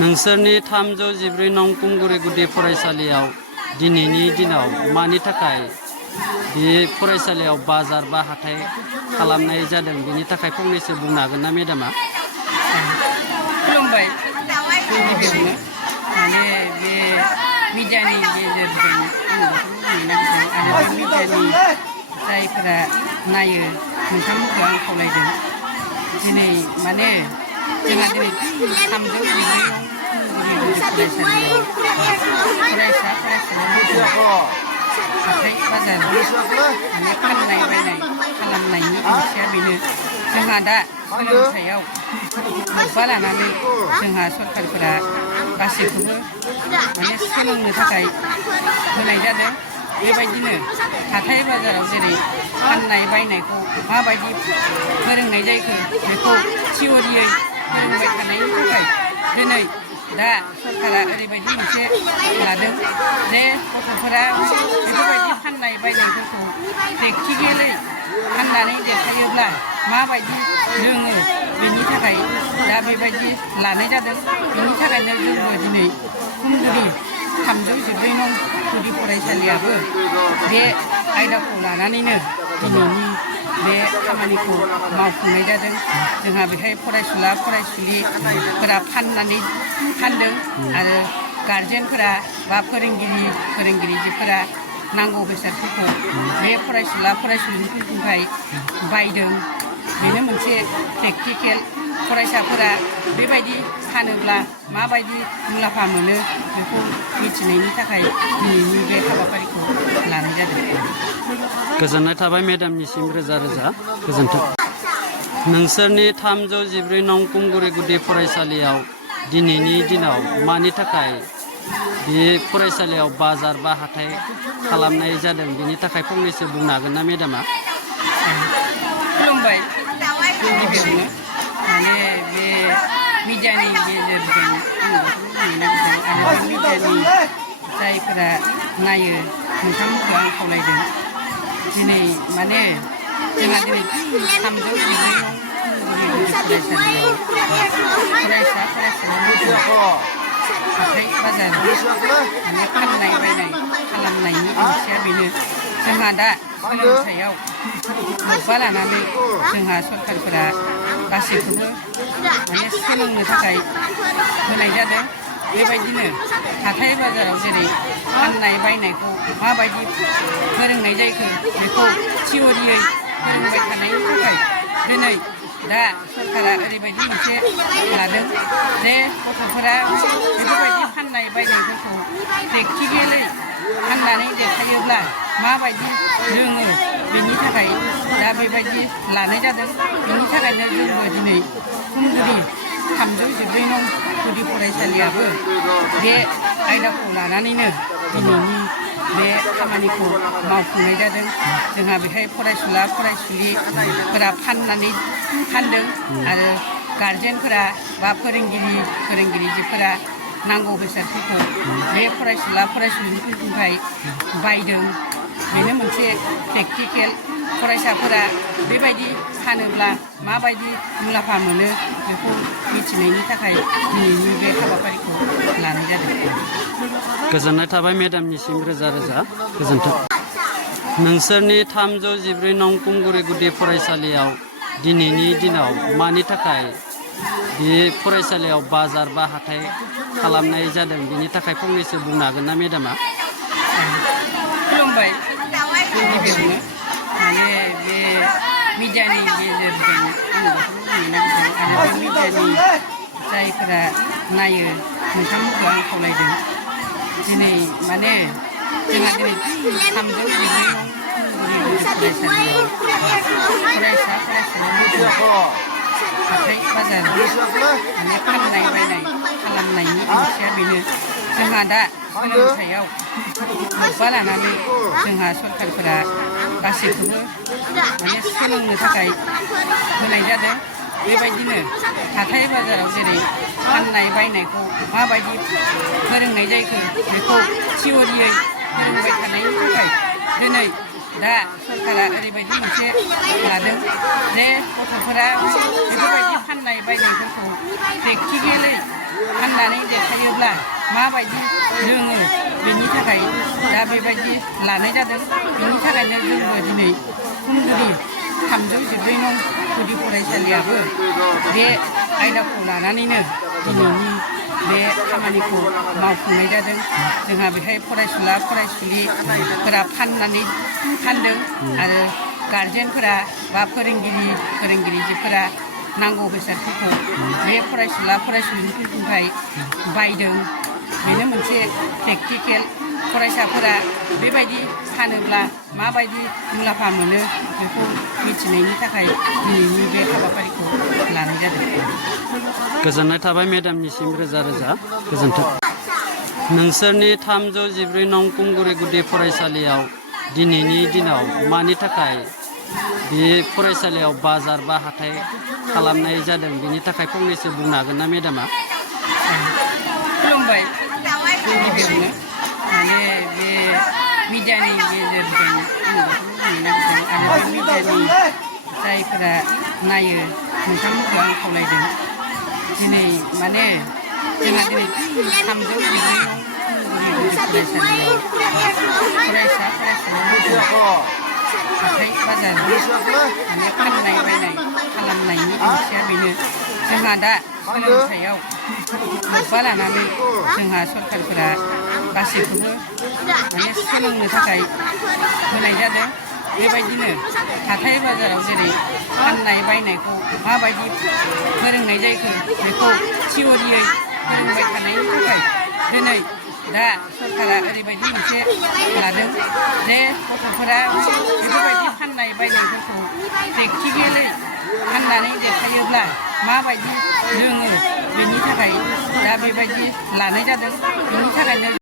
नोंसोरनि 314 नं कुमगुरि गुदि फरायसालियाव दिनैनि दिनाव मानि थाखाय बे फरायसालियाव बाजार बा हाथाय खालामनाय जादों बेनि थाखाय फंनैसो बुंनो हागोन ना मेडामा? खुलुमबाय। गिबियावनो माने बे मिडियानि गेजेरजों आरो बे मिडियानि जायफोरा नायो नोंथांमोनखौ आं खावलायदों दिनै माने जोंहा दिनै 314 फरायसालियाव फरायसा फरायसुलिफोरखौ हाथाय बाजार माने फाननाय बायनाय खालामनायनि ओंथिया बेनो जोंहा दा सोलोंथायाव लोब्बा लानानै जोंहा सरकारफोरा गासैखौबो माने सोलोंनो थाखाय होनाय जादों। बेबायदिनो हाथाय बाजाराव जेरै फाननाय बायनायखौ माबायदि फोरोंनाय जायो बेखौ थियरियै फोरोंबाय थानायनि थाखाय दिनै दा सरकारा ओरैबायदि मोनसे लादों जे गथ'फोरा बेफोरबायदि फाननाय बायनायफोरखौ प्रेक्टिकेलै फाननानै देखायोब्ला माबायदि रोङो बेनि थाखाय दा बेबायदि लानाय जादों। बेनि थाखायनो जोंबो दिनै कुमगुरि 314 नं गुदि फरायसालियाबो बे आयदाखौ लानानैनो दिनैनि बे खामानिखौ मावफुंनाय जादों। जोंहा बेहाय फरायसुला फरायसुलिफोरा फानदों आरो गारजेनफोरा बा फोरोंगिरिफोरा नांगौ बेसादफोरखौ बे फरायसुला फरायसुलिफोरनिफ्राय बायदों। बेनो मोनसे प्रेक्टिकेल फरायसाफोरा बेबायदि फानोब्ला माबायदि मुलाम्फा मोनो बेखौ मिथिनायनि थाखाय दिनैनि बे हाबाफारिखौ लानाय जादों। गोजोननाय थाबाय मेडामनिसिम रोजा रोजा गोजोन्थों। नोंसोरनि 314 नं कुमगुरि गुदि फरायसालियाव दिनैनि दिनाव मानि थाखाय बे फरायसालियाव बाजार बा हाथाय खालामनाय जादों बेनि थाखाय फंनैसो बुंनो हागोन ना मेडामा? खुलुमबाय। गिबियावनो माने बे मिडियानि गेजेरजों आरो बे मिडियानि जायफोरा नायो नोंथांमोनखौ आं खावलायदों दिनै माने जोंहा दिनै 314 नं फरायसालियाव फरायसा फरायसुलिफोरखौ हाथाय बाजार माने फाननाय बायनाय खालामनायनि ओंथिया बेनो जोंहा दा सोलोंथायाव लोब्बा लानानै जोंहा सरकारफोरा गासैखौबो माने सोलोंनो थाखाय होनाय जादों। बेबायदिनो हाथाय बाजाराव जेरै फाननाय बायनायखौ माबायदि फोरोंनाय जायो बेखौ थियरियै फोरोंबाय थानायनि थाखाय दिनै दा सरकारा ओरैबायदि मोनसे लादों जे गथ'फोरा बेफोरबायदि फाननाय बायनायफोरखौ प्रेक्टिकेलै फाननानै देखायोब्ला माबायदि रोङो बेनि थाखाय दा बेबायदि लानाय जादों। बेनि थाखायनो जोंबो दिनै कुमगुरि 314 नं गुदि फरायसालियाबो बे आयदाखौ लानानैनो दिनैनि बे खामानिखौ मावफुंनाय जादों। जोंहा बेहाय फरायसुला फरायसुलिफोरा फानदों आरो गारजेनफोरा बा फोरोंगिरिफोरा नांगौ बेसादफोरखौ बे फरायसुला फरायसुलिफोरनिफ्राय बायदों। बेनो मोनसे प्रेक्टिकेल फरायसाफोरा बेबायदि फानोब्ला माबायदि मुलाम्फा मोनो बेखौ मिथिनायनि थाखाय दिनैनि बे हाबाफारिखौ लानाय जादों। गोजोननाय थाबाय मेडामनिसिम रोजा रोजा गोजोन्थों। नोंसोरनि 314 नं कुमगुरि गुदि फरायसालियाव दिनैनि दिनाव मानि थाखाय बे फरायसालियाव बाजार बा हाथाय खालामनाय जादों बेनि थाखाय फंनैसो बुंनो हागोन ना मेडामा? खुलुमबाय। गिबियावनो माने बे मिडियानि गेजेरजों आरो बे मिडियानि जायफोरा नायो नोंथांमोनखौ आं खावलायदों दिनै माने जोंहा दिनै 314 नं फरायसालियाव फरायसा फरायसुलिफोरखौ हाथाय बाजार माने फाननाय बायनाय खालामनायनि ओंथिया बेनो जोंहा दा सोलोंथायाव लोब्बा लानानै जोंहा सरकारफोरा गासैखौबो माने सोलोंनो थाखाय होनाय जादों। बेबायदिनो हाथाय बाजाराव जेरै फाननाय बायनायखौ माबायदि फोरोंनाय जायो बेखौ थियरियै फोरोंबाय थानायनि थाखाय दिनै दा सरकारा ओरैबायदि मोनसे लादों जे गथ'फोरा बेफोरबायदि फाननाय बायनायफोरखौ प्रेक्टिकेलै फाननानै देखायोब्ला माबायदि रोङो बेनि थाखाय दा बेबायदि लानाय जादों। बेनि थाखायनो जोंबो दिनै खुंगुरि 314 नं गुदि फरायसालियाबो बे आयदाखौ लानानैनो दिनैनि बे खामानिखौ मावफुंनाय जादों। जोंहा बेहाय फरायसुला फरायसुलिफोरा फानदों आरो गारजेनफोरा बा फोरोंगिरिफोरा नांगौ बेसादफोरखौ बे फरायसुला फरायसुलिफोरनिफ्राय बायदों। बेनो मोनसे प्रेक्टिकेल फरायसाफोरा बेबायदि फानोब्ला माबायदि मुलाम्फा मोनो बेखौ मिथिनायनि थाखाय दिनैनि बे हाबाफारिखौ लानाय जादों। गोजोननाय थाबाय मेडामनिसिम रोजा रोजा गोजोन्थों। नोंसोरनि 314 नं कुमगुरि गुदि फरायसालियाव दिनैनि दिनाव मानि थाखाय बे फरायसालियाव बाजार बा हाथाय खालामनाय जादों बेनि थाखाय फंनैसो बुंनो हागोन ना मेडामा? खुलुमबाय। गिबियावनो माने बे मिडियानि गेजेरजों आं बेखौनो बुंनो नागिरदों आरो बे मिडियानि जायफोरा नायो नोंथांमोनखौ आं खावलायदों। दिनै माने जोंहा दिनै 314 नं कुमगुरि गुदि फरायसालियाव फरायसा फरायसुलिफोरखौ हाथाय बाजाराव माने फाननाय बायनाय खालामनायनि ओंथिया बेनो। जोंहा दा सोलोंथाइयाव लोब्बा लानानै जोंहा सरकारफोरा गासैखौबो माने सोलोंनो थाखाय होनाय जादों। बेबायदिनो हाथाय बाजाराव जेरै फाननाय बायनायखौ माबायदि फोरोंनाय जायो बेखौ थियरियै फोरोंबाय थानायनि थाखाय दिनै दा सरकारा ओरैबायदि मोनसे लादों जे गथ'फोरा बेफोरबायदि फाननाय बायनायफोरखौ प्रेक्टिकेलै फाननानै देखायोब्ला माबायदि रोङो बेनि थाखाय दा बेबायदि लानाय जादों। बेनि थाखायनो